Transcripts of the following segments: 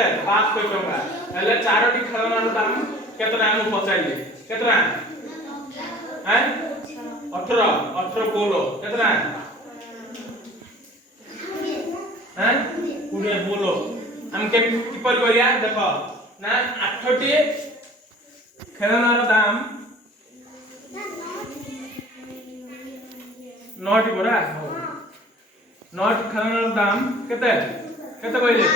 केते 500 टका हेले चारोटी खेलनार दाम केतना हम पचाइले केतना हैं 18 बोलो केतना हैं 20 बोलो हम के किपर करिया देखो ना 8टी खेलनार दाम 9टी बरा 9टी खेलनार दाम केते केते कहले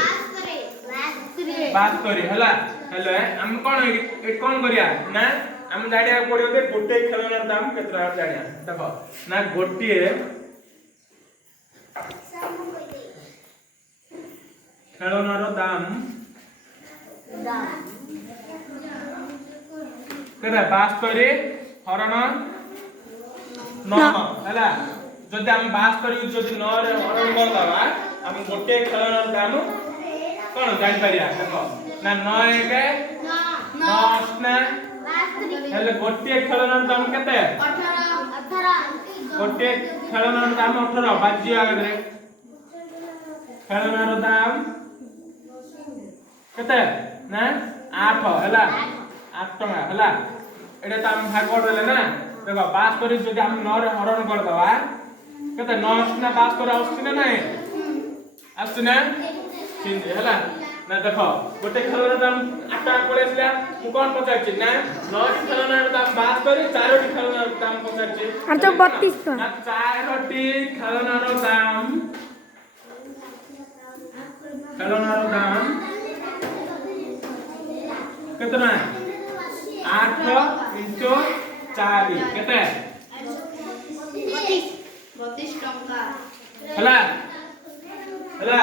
बात करी हला हेले हम कोन करिया ना हम जाडिया पड़ियो दे गोटे खेलनार दाम केतना जाडिया देखो ना गोटे खेलनार दाम केते बात करी हरण 9 हला जदि हम बात करी जदि 9 रे हरण कर दवा हम गोटे खेलनार दाम कोन जानि परिया देखो ना 9 के 9 ना हेले गोटे खेलनार दाम केते 18 गोटे खेलनार दाम 18 बाजी आगे खेलनार दाम केते ना 8 हला 8 टका हला एटा त हम भाग कर देले ना देखो पास करी जदि हम 9 रे हरण कर दवा केते 9 ना पास कर आउछ ना नाही आछ ना तीन हला ना देखो गोटे खेलनार दाम 8 टका पळेसला मु कोन पचाछि ना 9 टी खेलनार दाम पास करी 4 टी खेलनार दाम पचाछि আর তো 32 টাকা ना 4 टी खेलनार दाम केतना 8 into 4 केते 32 टका हला हला